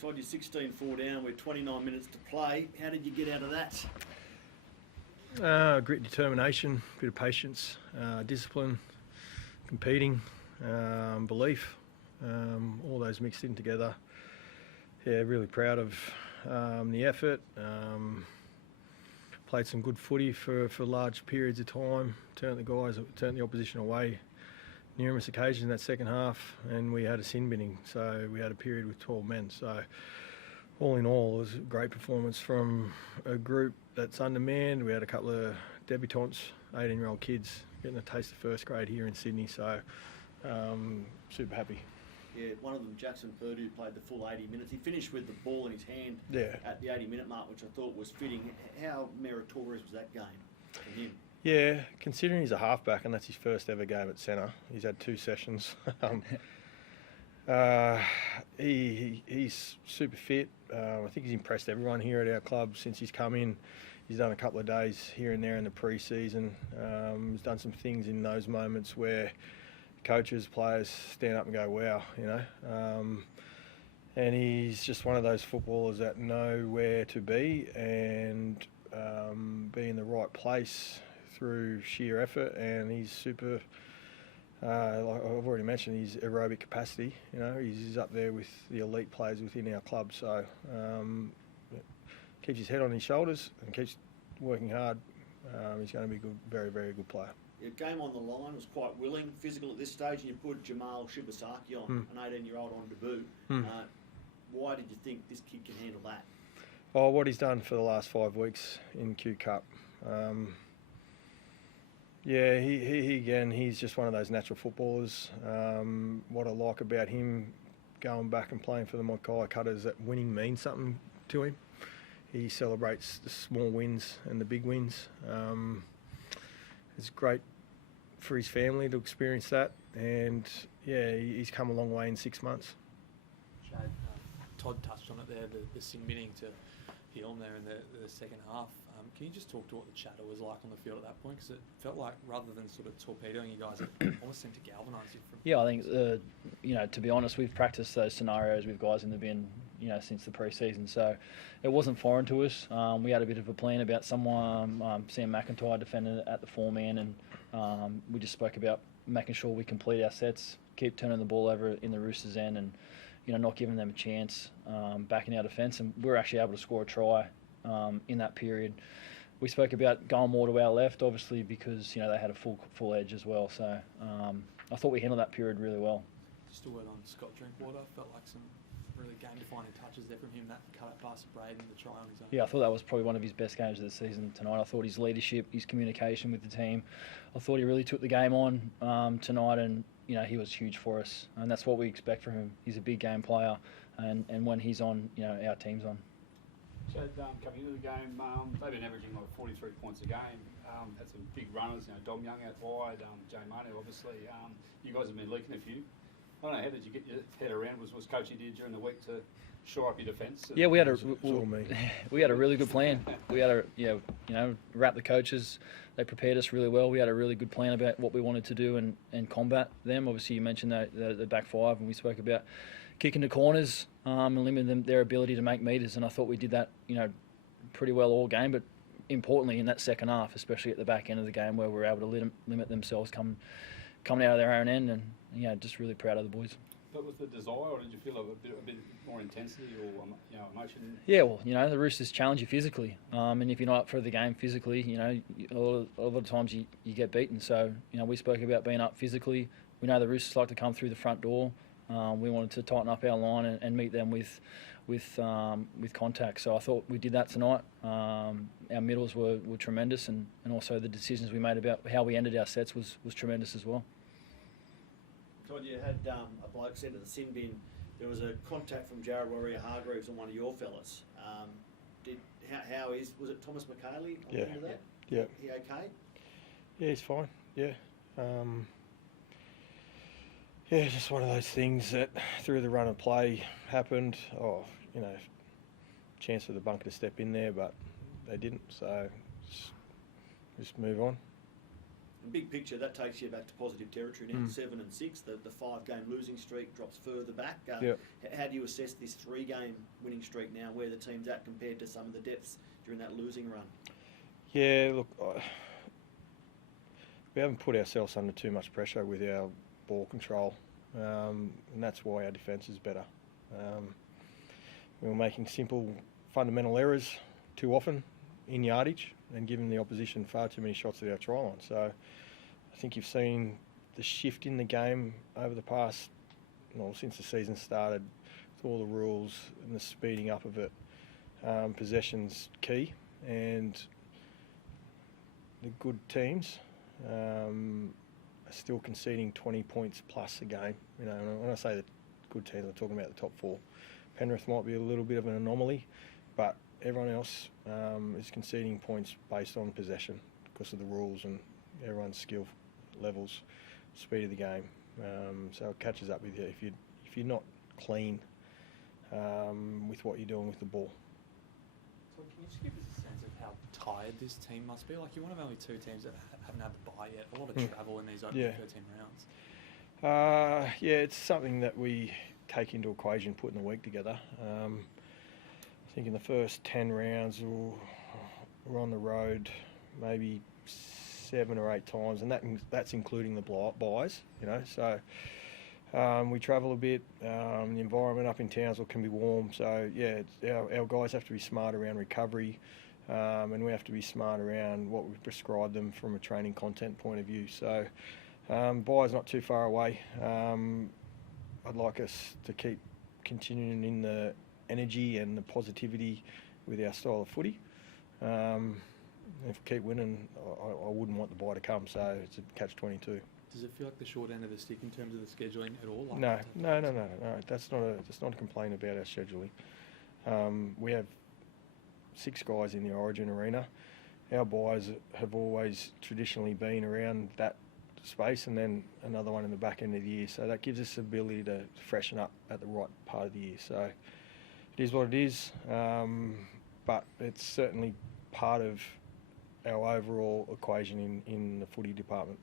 Todd, you're 16-4 down with 29 minutes to play. How did you get out of that? Grit, determination, bit of patience, discipline, competing, belief, all those mixed in together. Yeah, really proud of the effort. Played some good footy for large periods of time, turned the opposition away numerous occasions in that second half, and we had a sin binning, so we had a period with 12 men. So all in all, it was a great performance from a group that's undermanned. We had a couple of debutants, 18-year-old kids, getting a taste of first grade here in Sydney, so super happy. Yeah, one of them, Jackson Purdue, played the full 80 minutes. He finished with the ball in his hand at the 80-minute mark, which I thought was fitting. How meritorious was that game for him? Yeah, considering he's a halfback and that's his first ever game at centre, he's had 2 sessions. He's super fit. I think he's impressed everyone here at our club since he's come in. He's done a couple of days here and there in the pre-season. He's done some things in those moments where coaches, players stand up and go, wow, you know. And he's just one of those footballers that know where to be and be in the right place through sheer effort, and he's super, like I've already mentioned, his aerobic capacity, you know, he's up there with the elite players within our club, so keeps his head on his shoulders and keeps working hard. He's going to be a good, very, very good player. Your game on the line was quite willing, physical at this stage, and you put Jamal Shibasaki on, an 18-year-old on debut. Why did you think this kid can handle that? Oh, what he's done for the last 5 weeks in Q Cup. Yeah, he again, he's just one of those natural footballers. What I like about him going back and playing for the Mackay Cutters, that winning means something to him. He celebrates the small wins and the big wins. It's great for his family to experience that, and yeah, he's come a long way in 6 months. Shade, Todd touched on it there, the sin binning to Heilm there in the second half. Can you just talk to what the chatter was like on the field at that point? Because it felt like, rather than sort of torpedoing you guys, it almost seemed to galvanise you. Yeah, I think, you know, to be honest, we've practiced those scenarios with guys in the bin, you know, since the pre-season, so it wasn't foreign to us. We had a bit of a plan about someone, Sam McIntyre defending at the 4-man, and we just spoke about making sure we complete our sets, keep turning the ball over in the Roosters' end, and, you know, not giving them a chance back in our defence, and we were actually able to score a try in that period. We spoke about going more to our left, obviously, because, you know, they had a full edge as well. So I thought we handled that period really well. Just a word on Scott Drinkwater. Felt like some really game-defining touches there from him. That cut it past Braden, the try on his own. Yeah, I thought that was probably one of his best games of the season tonight. I thought his leadership, his communication with the team, I thought he really took the game on tonight, and, you know, he was huge for us. And that's what we expect from him. He's a big game player, and when he's on, you know, our team's on. So coming into the game, they've been averaging like 43 points a game. Had some big runners, you know, Dom Young out wide, Jay Manu obviously. You guys have been leaking a few. I don't know, how did you get your head around? Was coach you did during the week to shore up your defence? Yeah, we had a really good plan. We had you know, wrap the coaches. They prepared us really well. We had a really good plan about what we wanted to do and combat them. Obviously, you mentioned the back five, and we spoke about kicking the corners and limiting their ability to make metres, and I thought we did that, you know, pretty well all game, but importantly in that second half, especially at the back end of the game, where we were able to limit themselves coming out of their own end, and, you know, just really proud of the boys. But was the desire, or did you feel a bit more intensity or, you know, emotion? Yeah, well, you know, the Roosters challenge you physically, and if you're not up for the game physically, you know, a lot of times you get beaten. So, you know, we spoke about being up physically. We know the Roosters like to come through the front door. We wanted to tighten up our line and meet them with contact. So I thought we did that tonight. Our middles were tremendous, and also the decisions we made about how we ended our sets was tremendous as well. Todd, you had a bloke said at the sin bin there was a contact from Jared Warrior-Hargreaves on one of your fellas. Was it Thomas McHaley on the end of that? Yeah. He okay? Yeah, he's fine. Yeah. Yeah, just one of those things that through the run of play happened. Oh, you know, chance for the bunker to step in there, but they didn't. So just move on. Big picture, that takes you back to positive territory now, 7 and 6. The 5-game losing streak drops further back. How do you assess this 3-game winning streak now, where the team's at compared to some of the depths during that losing run? Yeah, look, we haven't put ourselves under too much pressure with our ball control, and that's why our defence is better. We were making simple, fundamental errors too often in yardage and giving the opposition far too many shots at our try line. So I think you've seen the shift in the game over the past, since the season started, with all the rules and the speeding up of it. Possession's key, and the good teams are still conceding 20 points plus a game. When I say the good teams, I'm talking about the top 4. Penrith might be a little bit of an anomaly, but everyone else is conceding points based on possession because of the rules and everyone's skill levels, speed of the game. So it catches up with you if you're not clean with what you're doing with the ball. So can you just give us a sense of how tired this team must be? Like, you're one of only 2 teams that haven't had the bye yet. A lot of travel in these opening 13 rounds. Yeah, it's something that we take into equation putting the week together. I think in the first 10 rounds we're on the road maybe 7 or 8 times, and that's including the buys. So we travel a bit. The environment up in Townsville can be warm, so yeah, our guys have to be smart around recovery, and we have to be smart around what we prescribe them from a training content point of view. So buy's not too far away. I'd like us to keep continuing in the energy and the positivity with our style of footy. If we keep winning, I wouldn't want the bye to come, so it's a catch-22. Does it feel like the short end of the stick in terms of the scheduling at all? Like No. That's not a complaint about our scheduling. We have 6 guys in the Origin arena. Our buys have always traditionally been around that space, and then another one in the back end of the year. So that gives us the ability to freshen up at the right part of the year. So it is what it is, but it's certainly part of our overall equation in the footy department.